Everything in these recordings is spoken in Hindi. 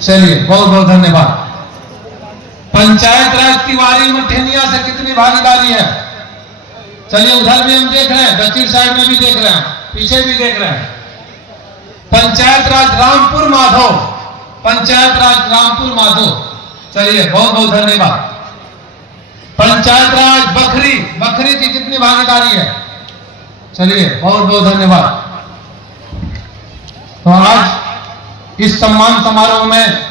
चलिए बहुत बहुत धन्यवाद। पंचायत राज तिवारी मठेनिया से कितनी भागीदारी है? चलिए उधर भी हम देख रहे हैं, दक्षिण साइड में भी देख रहे हैं, पीछे भी देख रहे हैं। पंचायत राज रामपुर माधव, पंचायत राज रामपुर माधव, चलिए बहुत बहुत धन्यवाद। पंचायत राज बखरी, बखरी की कितनी भागीदारी है? चलिए बहुत बहुत धन्यवाद। तो आज इस सम्मान समारोह में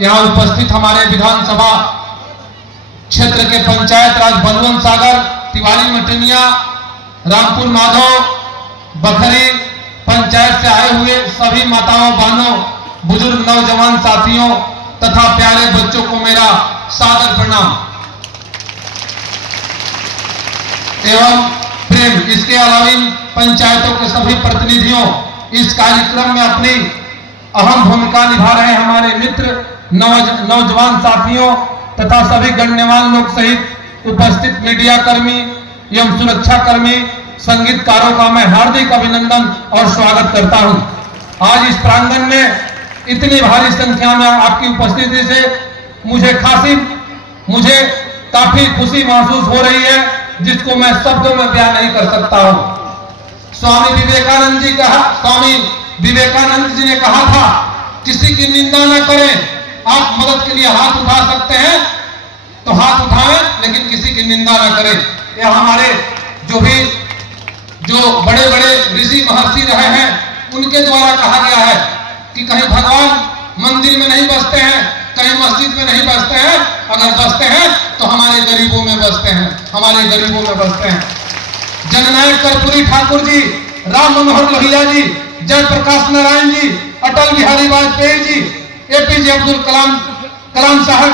यहां उपस्थित हमारे विधानसभा क्षेत्र के पंचायत राज बलवंत सागर, तिवारी मठेनिया, रामपुर माधव, बखरी पंचायत से आए हुए सभी माताओं बहनों, बुजुर्ग नौजवान साथियों तथा प्यारे बच्चों को मेरा सादर प्रणाम एवं प्रेम। इसके अलावा पंचायतों के सभी प्रतिनिधियों, इस कार्यक्रम में अपनी अहम भूमिका निभा रहे हमारे मित्र, नौजवान साथियों तथा सभी गण्यमान्य लोग सहित उपस्थित मीडिया कर्मी एवं सुरक्षा कर्मी, संगीतकारों का मैं हार्दिक अभिनंदन और स्वागत करता हूं। आज इस प्रांगण में इतनी भारी संख्या में आपकी उपस्थिति से मुझे काफी खुशी महसूस हो रही है, जिसको मैं शब्दों में बयान नहीं कर सकता हूं। स्वामी विवेकानंद जी ने कहा था, किसी की निंदा न करें। आप मदद के लिए हाथ उठा सकते हैं तो हाथ उठाएं, लेकिन किसी की निंदा न करें। यह हमारे जो बड़े बड़े ऋषि महर्षि रहे हैं, उनके द्वारा कहा गया है कि कहीं भगवान मंदिर में नहीं बसते हैं, कहीं मस्जिद में नहीं बसते हैं, अगर बसते हैं तो हमारे गरीबों में बसते हैं, हमारे गरीबों में बसते हैं। जननायक कर्पूरी ठाकुर जी, राम मनोहर लोहिया जी, जयप्रकाश नारायण जी, अटल बिहारी वाजपेयी जी, एपीजे अब्दुल कलाम साहब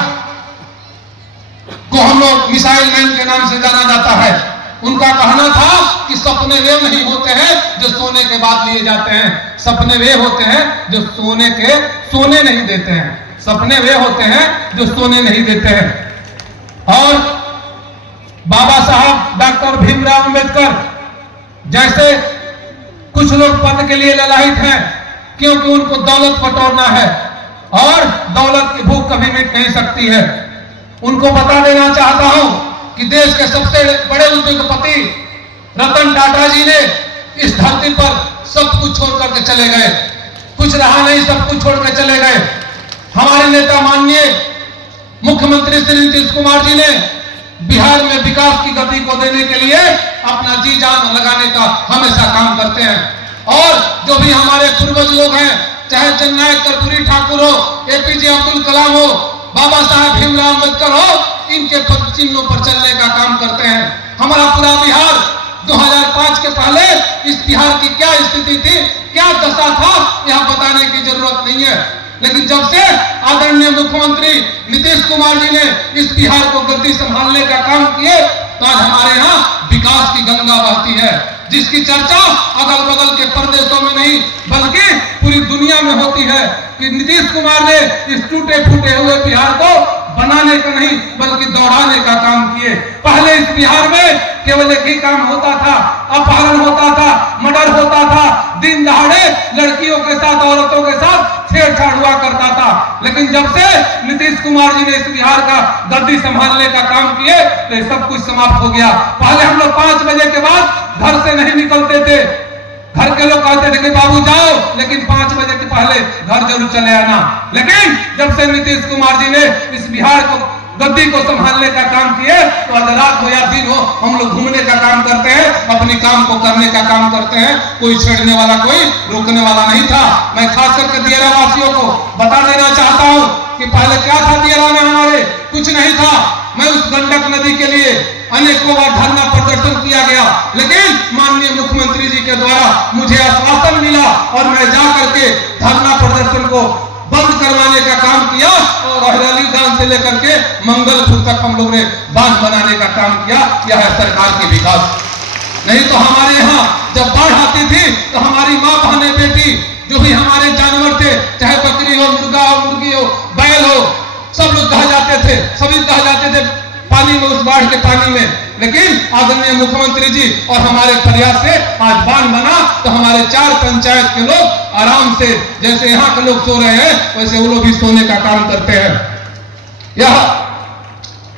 को हम लोग मिसाइल मैन के नाम से जाना जाता है। उनका कहना था कि सपने वे नहीं होते हैं जो सोने के बाद लिए जाते हैं, सपने वे होते हैं जो सोने नहीं देते हैं, सपने वे होते हैं जो सोने नहीं देते हैं। और बाबा साहब डॉक्टर भीमराव अंबेडकर जैसे कुछ लोग पद के लिए ललायित हैं, क्योंकि उनको दौलत बटोरना है और दौलत की भूख कभी मिट नहीं सकती है। उनको बता देना चाहता हूं कि देश के सबसे बड़े उद्योगपति रतन टाटा जी ने इस धरती पर सब कुछ छोड़ करके चले गए, कुछ रहा नहीं, सब कुछ छोड़ कर चले गए। हमारे नेता माननीय मुख्यमंत्री श्री नीतीश कुमार जी ने बिहार में विकास की गति को देने के लिए अपना जी जान लगाने का हमेशा काम करते हैं। और जो भी हमारे पूर्वज लोग हैं, चाहे जननायक कर्पूरी ठाकुर हो, एपीजे अब्दुल कलाम हो, बाबा साहेब भीमराव अंबेडकर हो, इनके पद चिन्हों पर चलने का काम करते हैं। हमारा पूरा बिहार 2005 के पहले इस बिहार की क्या स्थिति थी, क्या दशा था, यह बताने की जरूरत नहीं है। लेकिन जब से आदरणीय मुख्यमंत्री नीतीश कुमार जी ने इस बिहार को गद्दी संभालने का काम किए, तो आज हमारे यहाँ विकास की गंगा बहती है, जिसकी चर्चा अगल बगल के प्रदेशों में नहीं बल्कि पूरी दुनिया में होती है कि नीतीश कुमार ने इस टूटे फूटे हुए बिहार को बनाने का नहीं बल्कि दौड़ाने का काम किए। पहले इस बिहार में केवल एक ही काम होता था, अपहरण होता था, मर्डर होता था, दिन दहाड़े लड़कियों के साथ, औरतों के साथ छेड़छाड़ हुआ करता था। लेकिन जब से नीतीश कुमार जी ने इस बिहार का गद्दी संभालने का काम किए, तो ये सब कुछ समाप्त हो गया। पहले हम लोग 5 बजे के बाद घर से नहीं निकलते थे, घर के लोग कहते थे कि बाबू जाओ, लेकिन 5 बजे के पहले घर जरूर चले आना। लेकिन जब से नीतीश कुमार जी ने इस बिहार को गद्दी को संभालने का काम किए, तो आज रात हो या दिन हो हम लोग घूमने का काम करते हैं, अपने काम को करने का काम करते हैं। कोई छेड़ने वाला, कोई रोकने वाला नहीं था। मैं खास करके दियारा वासियों को बता देना चाहता हूं कि पहले क्या था दियारा में, हमारे कुछ नहीं था। मैं उस गंडक नदी के लिए अनेकों बार धरना प्रदर्शन किया गया, लेकिन माननीय मुख्यमंत्री जी के द्वारा मुझे आश्वासन मिला और मैं जाकर के धरना प्रदर्शन को बंद करवाने का काम किया और अहराली गांव से लेकर के मंगलपुर तक हम लोग ने बांध बनाने का काम किया। यह है सरकार की विकास। नहीं तो हमारे यहाँ जब बाढ़ आती थी तो हमारी माँ बहने बेटी जो भी हमारे जानवर थे, चाहे बकरी हो, मुर्गा हो, मुर्गी हो, बैल हो, सब लोग कहा जाते थे, सभी कहा जाते थे पानी में, उस बाढ़ के पानी में। लेकिन आदरणीय मुख्यमंत्री जी और हमारे प्रयास से आज बांध बना तो हमारे 4 पंचायत के लोग आराम से, जैसे यहाँ के लोग सो रहे हैं वैसे वो लोग भी सोने का काम करते हैं। यह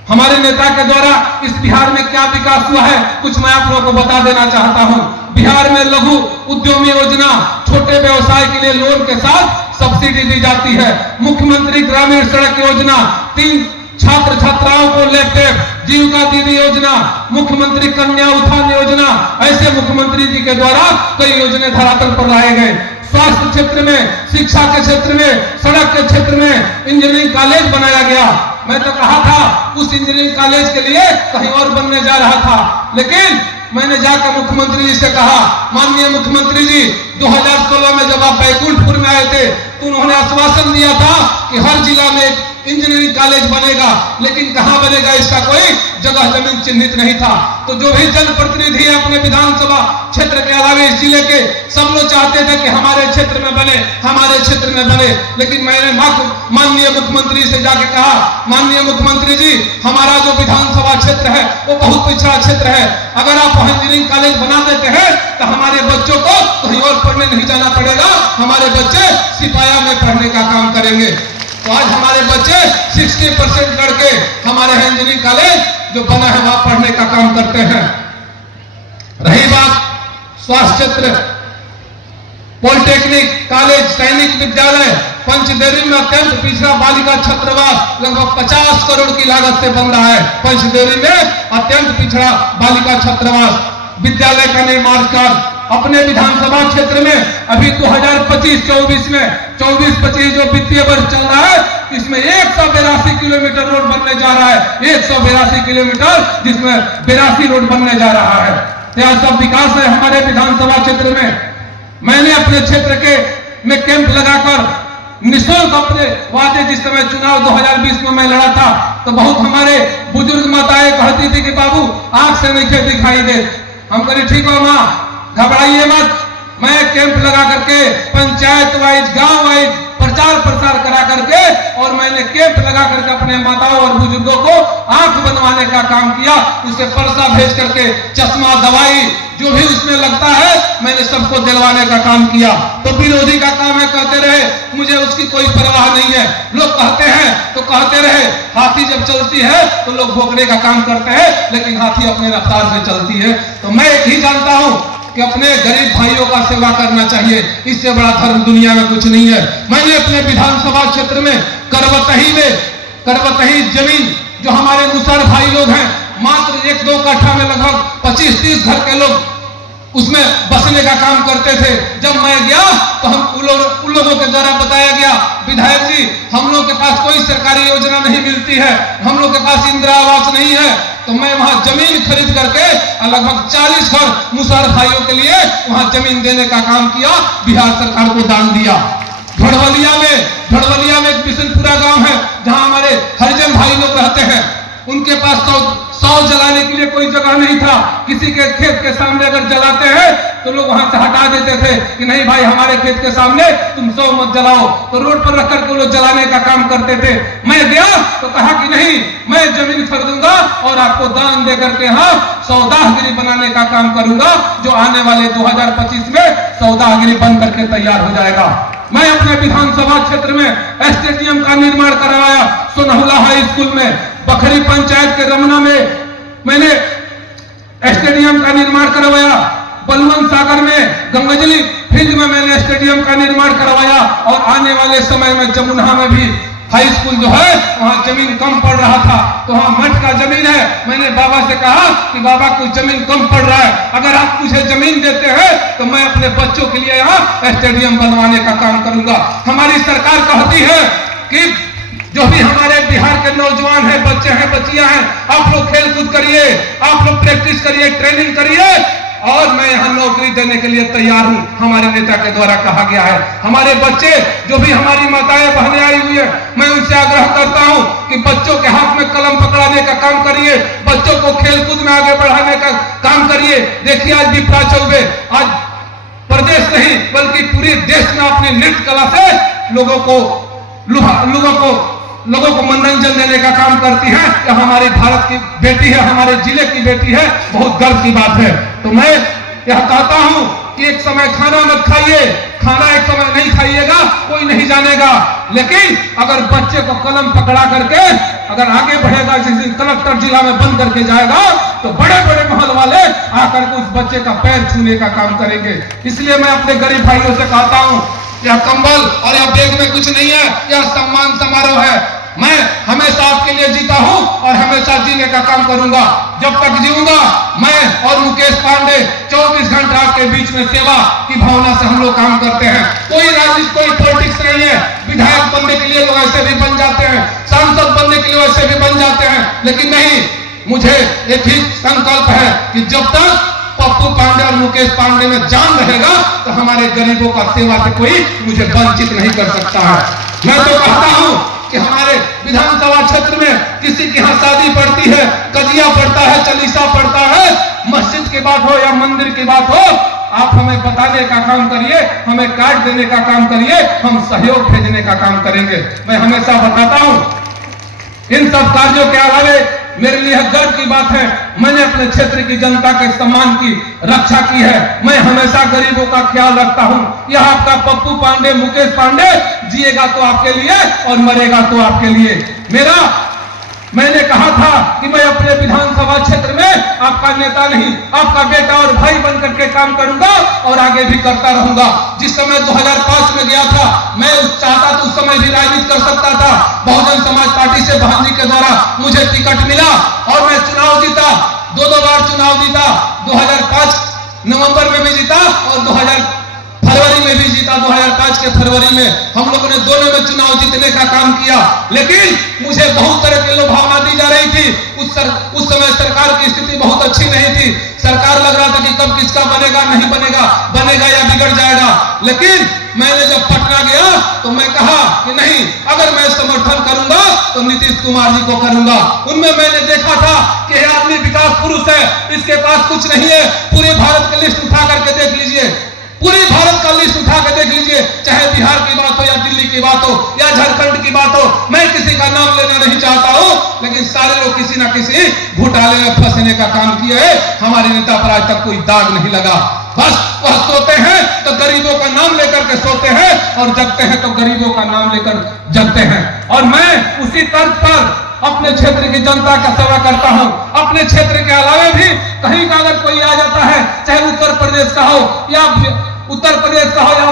हमारे नेता के द्वारा इस बिहार में क्या विकास हुआ है कुछ मैं आप लोगों को बता देना चाहता हूं। बिहार में लघु उद्यमी योजना, छोटे व्यवसाय के लिए लोन के साथ सब्सिडी दी जाती है। मुख्यमंत्री ग्रामीण सड़क योजना, 3 छात्र छात्राओं को लैपटॉप, जीविका दीदी योजना, मुख्यमंत्री कन्या उत्थान योजना, ऐसे मुख्यमंत्री जी के द्वारा कई योजनाएं धरातल पर लाए गए। स्वास्थ्य क्षेत्र में, शिक्षा के क्षेत्र में, सड़क के क्षेत्र में इंजीनियरिंग कॉलेज बनाया गया। मैं तो कहा था उस इंजीनियरिंग कॉलेज के लिए कहीं और बनने जा रहा था, लेकिन मैंने जाकर मुख्यमंत्री जी से कहा, माननीय मुख्यमंत्री जी 2016 में जब आप बैकुंठपुर में आए थे तो उन्होंने आश्वासन दिया था कि हर जिला में इंजीनियरिंग कॉलेज बनेगा, लेकिन कहां बनेगा इसका कोई जगह जमीन चिन्हित नहीं था। तो जो भी जनप्रतिनिधि है अपने विधानसभा क्षेत्र के अलावा इस जिले के, सब लोग चाहते थे कि हमारे क्षेत्र में बने, हमारे क्षेत्र में बने। लेकिन मैंने माननीय मुख्यमंत्री से जाके कहा, माननीय मुख्यमंत्री जी हमारा जो विधानसभा क्षेत्र है वो बहुत पिछड़ा क्षेत्र है, अगर आप इंजीनियरिंग कॉलेज बना देते हैं तो हमारे बच्चों को कहीं और पढ़ने नहीं जाना पड़ेगा, हमारे बच्चे सिपाया में पढ़ने का काम करेंगे। तो आज हमारे बच्चे 60% लड़के हमारे इंजीनियरिंग कॉलेज जो बना है वहां पढ़ने का काम करते हैं। रही बात स्वास्थ्य क्षेत्र, पॉलिटेक्निक कॉलेज, सैनिक विद्यालय पंचदेवरी में अत्यंत पिछड़ा बालिका छात्रावास लगभग 50 करोड़ की लागत से बन रहा है। पंचदेवरी में अत्यंत पिछड़ा बालिका छात्रावास विद्यालय का निर्माण कर अपने विधानसभा क्षेत्र में अभी 2025-24 में 24-25 जो वित्तीय वर्ष चल रहा है इसमें 182 किलोमीटर रोड बनने जा रहा है। 182 किलोमीटर जिसमें 82 रोड बनने जा रहा है। यह सब विकास है हमारे विधानसभा क्षेत्र में। मैंने अपने क्षेत्र के में कैंप लगाकर निःशुल्क अपने वादे, जिस समय चुनाव 2020 में मैं लड़ा था तो बहुत हमारे बुजुर्ग माताएं कहती थी कि बाबू आंख से नहीं दिखाई दे। हम कहे ठीक हो माँ, घबराइए मत, मैं कैंप लगा करके पंचायत वाइज, गांव वाइज प्रचार प्रसार करा करके और मैंने कैंप लगा करके अपने माताओं और बुजुर्गों को आंख बनवाने का काम किया। उसे परसा भेज करके चश्मा, दवाई जो भी उसमें लगता है मैंने सबको दिलवाने का काम किया। तो विरोधी का काम है कहते रहे, मुझे उसकी कोई परवाह नहीं है। लोग कहते हैं तो कहते रहे, हाथी जब चलती है तो लोग भोगने का काम करते हैं, लेकिन हाथी अपने रफ्तार से चलती है। तो मैं एक ही जानता हूं कि अपने गरीब भाइयों का सेवा करना चाहिए, इससे बड़ा धर्म दुनिया में कुछ नहीं है। मैंने अपने विधानसभा क्षेत्र में करवतही जमीन जो हमारे मुसहर भाई लोग हैं, मात्र 1-2 कट्ठा में लगभग 25-30 घर के लोग उसमें बसने का काम करते थे। जब मैं गया तो उन लोगों के द्वारा बताया गया, विधायक जी हम लोग के पास कोई सरकारी योजना नहीं मिलती है, हम लोग के पास इंदिरा आवास नहीं है। तो मैं वहां जमीन खरीद करके लगभग 40 घर मुसहर भाइयों के लिए वहां जमीन देने का काम किया, बिहार सरकार को दान दिया। ढड़वलिया में एक बिशनपुरा गांव है जहां हमारे हरिजन भाई लोग रहते हैं, उनके पास शौच जलाने के लिए कोई जगह नहीं था। किसी के खेत के सामने अगर जलाते हैं तो लोग वहां से हटा देते थे कि नहीं भाई हमारे खेत के सामने तुम शौच मत जलाओ, तो रोड पर रखकर के लोग जलाने का काम करते थे। मैं गया तो कहा कि नहीं, मैं जमीन खरीदूंगा और आपको दान देकर के यहाँ सौदागिरी बनाने का काम करूंगा, जो आने वाले 2025 में सौदागिरी बन करके तैयार हो जाएगा। मैं अपने विधानसभा क्षेत्र में स्टेडियम का निर्माण करवाया, सोनहुला हाई स्कूल में, बखरी पंचायत के रमना में मैंने स्टेडियम का निर्माण करवाया, बलवंत सागर में गंगाजली फील्ड में मैंने स्टेडियम का निर्माण करवाया, और आने वाले समय में जमुना में भी हाई स्कूल जो है वहां जमीन कम पड़ रहा था, तो वहां मठ का जमीन है। मैंने बाबा से कहा कि बाबा कुछ जमीन कम पड़ रहा है, अगर आप मुझे जमीन देते हैं तो मैं अपने बच्चों के लिए यहाँ स्टेडियम बनवाने का काम करूंगा। हमारी सरकार कहती है कि जो भी हमारे बिहार के नौजवान हैं, बच्चे हैं, बच्चियां हैं, आप लोग खेल कूद करिए, आप लोग प्रैक्टिस करिए, ट्रेनिंग करिए, और मैं यहाँ नौकरी देने के लिए तैयार हूँ, हमारे नेता के द्वारा कहा गया है। हमारे बच्चे जो भी हमारी माताएं बहनें आई हुई है, मैं उनसे आग्रह करता हूँ कि बच्चों के हाथ में कलम पकड़ाने का काम करिए, बच्चों को खेलकूद में आगे बढ़ाने का काम करिए। देखिए आज विप्रा चौबे आज प्रदेश नहीं बल्कि पूरे देश में अपनी नृत्य कला से लोगों को लोगों को मनोरंजन देने का काम करती है, यह हमारी भारत की बेटी है, हमारे जिले की बेटी है, बहुत गर्व की बात है। तो मैं यह कहता हूं कि एक समय खाना मत खाइए, खाना एक समय नहीं खाइएगा, कोई नहीं जानेगा, लेकिन अगर बच्चे को कलम पकड़ा करके अगर आगे बढ़ेगा, जिस दिन कलेक्टर जिला में बंद करके जाएगा तो बड़े बड़े महल वाले आकर के उस बच्चे का पैर छूने का काम करेंगे। इसलिए मैं अपने गरीब भाइयों से कहता हूं, यह कंबल और यह बैग में कुछ नहीं है, यह सम्मान समारोह है। मैं हमेशा आपके लिए जीता हूं और हमेशा जीने का काम करूंगा। जब तक जीऊंगा मैं और मुकेश पांडे 24 घंटा आपके बीच में सेवा की भावना से हम लोग काम करते हैं। कोई राजनीति, कोई पॉलिटिक्स नहीं है। विधायक बनने के लिए लोग ऐसे भी बन जाते हैं, सांसद बनने के लिए वैसे भी बन जाते हैं, लेकिन नहीं, मुझे एक ही संकल्प है कि जब तक पप्पू पांडे और मुकेश पांडे में जान रहेगा तो हमारे गरीबों का सेवा से कोई मुझे वंचित नहीं कर सकता है। मैं तो कहता हूं कि हमारे विधानसभा क्षेत्र में किसी के यहाँ शादी पड़ती है, कजिया पड़ता है, चालीसा पड़ता है, मस्जिद की बात हो या मंदिर की बात हो, आप हमें बताने का काम करिए, हमें कार्ड देने का काम करिए, हम सहयोग भेजने का काम करेंगे। मैं हमेशा बताता हूं, इन सब कार्यों के अलावे मेरे लिए गर्व की बात है, मैंने अपने क्षेत्र की जनता के सम्मान की रक्षा की है। मैं हमेशा गरीबों का ख्याल रखता हूं। यह आपका पप्पू पांडे, मुकेश पांडे जिएगा तो आपके लिए और मरेगा तो आपके लिए। मैंने कहा था कि मैं अपने विधानसभा क्षेत्र में आपका नेता नहीं, आपका बेटा और भाई बनकर के काम करूंगा और आगे भी करता रहूंगा। जिस समय 2005 में गया था, मैं चाहता तो उस समय भी राजनीति कर सकता था। बहुजन समाज पार्टी से भांजी के द्वारा मुझे टिकट मिला और मैं चुनाव जीता, दो बार चुनाव जीता। 2005 नवंबर में भी जीता और 2000 फरवरी में भी जीता। 2005 के फरवरी में हम लोगों ने दोनों में चुनाव जीतने का काम किया, लेकिन मुझे बहुत तरह की लोभावना दी जा रही थी। उस समय सरकार की स्थिति बहुत अच्छी नहीं थी। सरकार लग रहा था कि कब किसका बनेगा, नहीं बनेगा, बनेगा या बिगड़ जाएगा। लेकिन मैंने जब पटना गया तो मैं कहा कि नहीं, अगर मैं समर्थन करूंगा तो नीतीश कुमार जी को करूंगा। उनमें मैंने देखा था कि यह आदमी विकास पुरुष है, इसके पास कुछ नहीं है। पूरे भारत की लिस्ट उठा करके देख लीजिए, पूरे भारत का लिस्ट उठा के देख लीजिए, चाहे बिहार की बात हो या दिल्ली की बात हो या झारखंड की बात हो। मैं किसी का नाम लेना नहीं चाहता हूं, लेकिन सारे लोग किसी ना किसी घोटाले में फंसने का काम किए हैं। हमारे नेता पर आज तक कोई दाग नहीं लगा। बस वह सोते हैं तो गरीबों का नाम लेकर के सोते हैं और जगते हैं तो गरीबों का नाम लेकर जगते हैं। और मैं उसी तर्ज पर अपने क्षेत्र की जनता का सेवा करता हूं। अपने क्षेत्र के अलावा भी कहीं का अगर कोई आ जाता है, चाहे उत्तर प्रदेश का हो या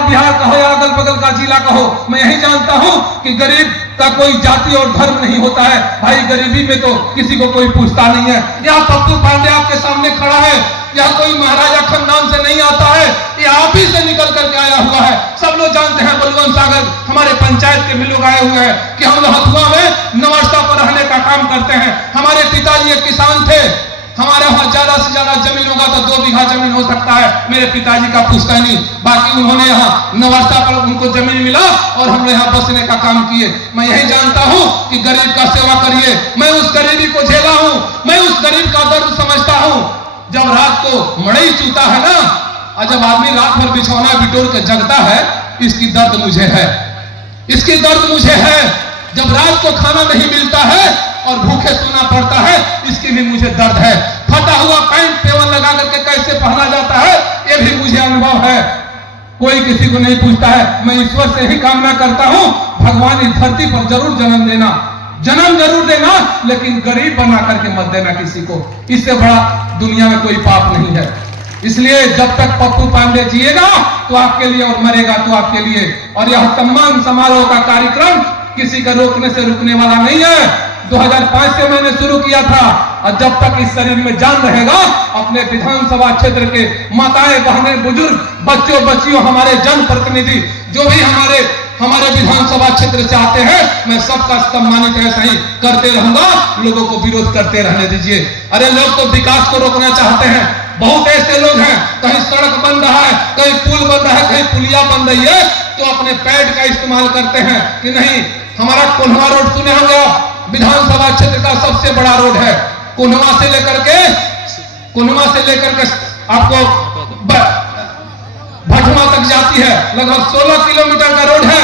बिहार का हो या अगल बगल का जिला का हो, मैं यही जानता हूं कि गरीब का कोई जाति और धर्म नहीं होता है। भाई गरीबी में तो किसी को कोई पूछता नहीं है। यह पप्पू पांडे आपके सामने खड़ा है, यह कोई महाराजा खानदान से नहीं आता है, यह आप ही से निकल करके आया हुआ है। सब लोग जानते हैं, बलवंत सागर हमारे पंचायत के भी लोग आए हुए हैं कि हम लोग हथुआ में नवर्सा पर रहने का काम करते हैं। हमारे पिताजी एक किसान थे, हमारे वहां ज्यादा से ज्यादा जमीन होगा तो 2 बीघा जमीन हो सकता है मेरे पिताजी का पुश्तैनी। बाकी उन्होंने यहाँ नवर्सा पर उनको जमीन मिला और हम यहाँ बसने का काम किए। मैं यही जानता हूँ कि गरीब का सेवा करिए। मैं उस गरीबी को झेला हूँ, मैं उस गरीब का दर्द समझता हूँ। जब रात को मड़ई चूता है ना, और जब आदमी रात भर बिछौना बिटोर के जगता है, इसकी दर्द मुझे है, इसकी दर्द मुझे है। जब रात को खाना नहीं मिलता है और भूखे सोना पड़ता है, इसकी भी मुझे दर्द है। फटा हुआ पैंट पेवन लगा करके कैसे पहना जाता है, ये भी मुझे अनुभव है। कोई किसी को नहीं पूछता है। मैं ईश्वर से ही कामना करता हूं, भगवान इस धरती पर जरूर जन्म जरूर देना, लेकिन गरीब बना करके मत देना किसी को। इससे बड़ा दुनिया में कोई पाप नहीं है। इसलिए जब तक पप्पू पांडे जिएगा तो आपके लिए और मरेगा तो आपके लिए। और यह सम्मान समारोह का कार्यक्रम किसी का रोकने से रुकने वाला नहीं है। 2005 से मैंने शुरू किया था और जब तक इस शरीर में जान रहेगा, अपने विधानसभा क्षेत्र के माताएं, बहनें, बुजुर्ग, बच्चों, बच्चियों, हमारे जनप्रतिनिधि जो भी हमारे विधानसभा क्षेत्र से आते हैं, मैं सबका सम्मानित ऐसा ही करते रहूंगा। लोगों को विरोध करते रहने दीजिए। अरे लोग तो विकास को रोकना चाहते हैं। बहुत ऐसे लोग हैं, कहीं सड़क बन रहा है, कहीं पुल बन रहा है, कहीं पुलिया बन रही है, तो अपने पैड का इस्तेमाल करते हैं कि नहीं, हमारा कोल्हवा रोड सुने होंगे, विधानसभा क्षेत्र का सबसे बड़ा रोड है। कोल्हवा से लेकर के आपको भटवा तक जाती है, लगभग 16 किलोमीटर का रोड है।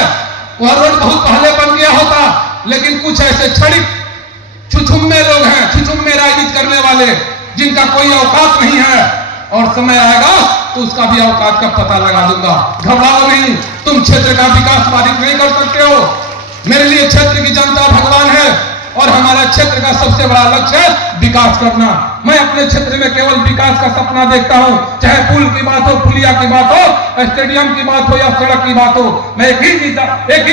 वह रोड बहुत पहले बन गया होता, लेकिन कुछ ऐसे क्षणिक छुछुम्मे लोग हैं, छुछुम्मे राजनीति करने वाले, जिनका कोई औकात नहीं है, और समय आएगा तो उसका भी औकात का पता लगा दूंगा। घबराओ नहीं, तुम क्षेत्र का विकास बाधित नहीं कर सकते हो। मेरे लिए क्षेत्र की जनता भगवान है और हमारा क्षेत्र का सबसे बड़ा लक्ष्य है विकास करना। मैं अपने क्षेत्र में केवल विकास का सपना देखता हूं, चाहे पुल की बात हो, पुलिया की बात हो, स्टेडियम की बात हो या सड़क की बात हो। मैं एक ही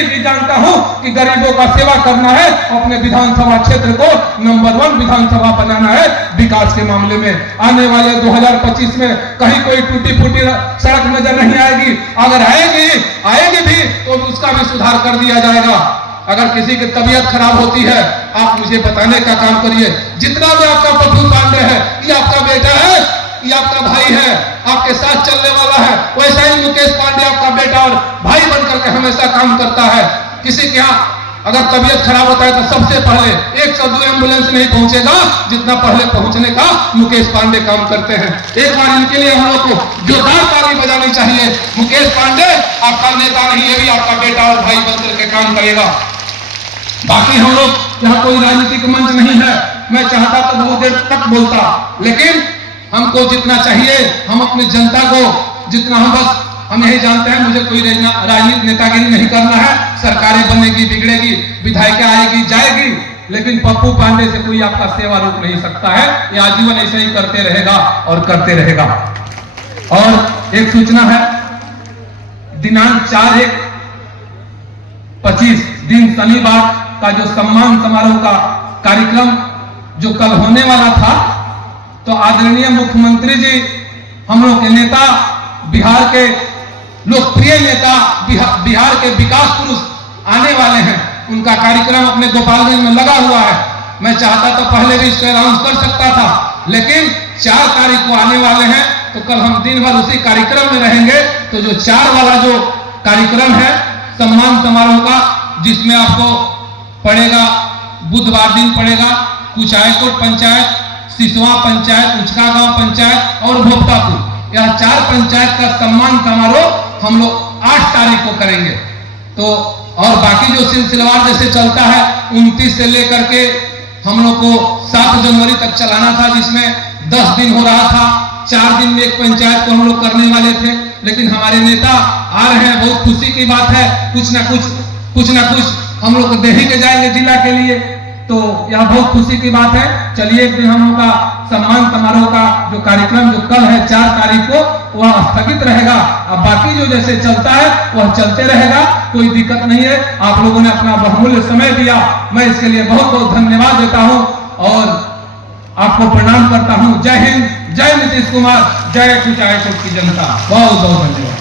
चीज जानता हूं कि गरीबों का सेवा करना है, अपने विधानसभा क्षेत्र को नंबर 1 विधानसभा बनाना है विकास के मामले में। आने वाले 2025 में कहीं कोई टूटी फूटी सड़क नजर नहीं आएगी, अगर आएगी भी तो उसका भी सुधार कर दिया जाएगा। अगर किसी की तबीयत खराब होती है, आप मुझे बताने का काम करिए। जितना भी आपका पप्पू पांडे है, ये आपका बेटा है, ये आपका भाई है, आपके साथ चलने वाला है, वैसा ही मुकेश पांडे आपका बेटा और भाई बनकर के हमेशा काम करता है। किसी के यहाँ अगर तबीयत खराब होता है तो सबसे पहले 102 एम्बुलेंस नहीं पहुंचेगा, जितना पहले पहुंचने का मुकेश पांडे काम करते हैं। एक बार इनके लिए हम लोग को जोरदार ताली बजानी चाहिए। मुकेश पांडे आपका नेता नहीं, ये भी आपका बेटा और भाई बनकर के काम करेगा। बाकी हम लोग यहाँ कोई राजनीतिक मंच नहीं है, मैं चाहता तो बहुत देर तक बोलता, लेकिन हमको जितना चाहिए, हम अपनी जनता को जितना हम यही जानते हैं, मुझे कोई राजनीतिक नेतागिरी नहीं करना है। सरकारें बनेगी, बिगड़ेगी, विधायक आएगी जाएगी, लेकिन पप्पू पांडे से कोई आपका सेवा रोक नहीं सकता है। ये आजीवन ऐसे ही करते रहेगा और करते रहेगा। और एक सूचना है, दिनांक 4/1/25 दिन शनिवार का जो सम्मान समारोह का कार्यक्रम जो कल होने वाला था, तो आदरणीय मुख्यमंत्री जी, हम लोग के नेता, बिहार के लोकप्रिय नेता, बिहार के विकास पुरुष आने वाले हैं। उनका कार्यक्रम अपने गोपालगंज में लगा हुआ है। मैं चाहता तो पहले भी इसको अनाउंस कर सकता था, लेकिन 4 तारीख को आने वाले हैं, तो कल हम दिन भर उसी कार्यक्रम में रहेंगे। तो जो 4 वाला जो कार्यक्रम है सम्मान समारोह का, जिसमें आपको पड़ेगा, बुधवार दिन पड़ेगा कुचायकोट पंचायत, सिसवा पंचायत, उचका गांव पंचायत और भोपतापुर, यह 4 पंचायत का सम्मान समारोह हम लोग 8 तारीख को करेंगे। तो और बाकी जो सिलसिलेवार जैसे चलता है, 29 से लेकर के हम लोग को 7 जनवरी तक चलाना था, जिसमें 10 दिन हो रहा था। 4 दिन में एक पंचायत को हम लोग करने वाले थे, लेकिन हमारे नेता आ रहे हैं, बहुत खुशी की बात है। कुछ ना कुछ हम लोग दे ही के जाएंगे जिला के लिए, तो यह बहुत खुशी की बात है। चलिए, एक दिन हम लोग का सम्मान समारोह का जो कार्यक्रम जो कल है 4 तारीख को, वह स्थगित रहेगा। अब बाकी जो जैसे चलता है वह चलते रहेगा, कोई दिक्कत नहीं है। आप लोगों ने अपना बहुमूल्य समय दिया, मैं इसके लिए बहुत बहुत धन्यवाद देता हूं और आपको प्रणाम करता हूं। जय हिंद, जय नीतीश कुमार, जय कुचायकोट की जनता। बहुत बहुत धन्यवाद।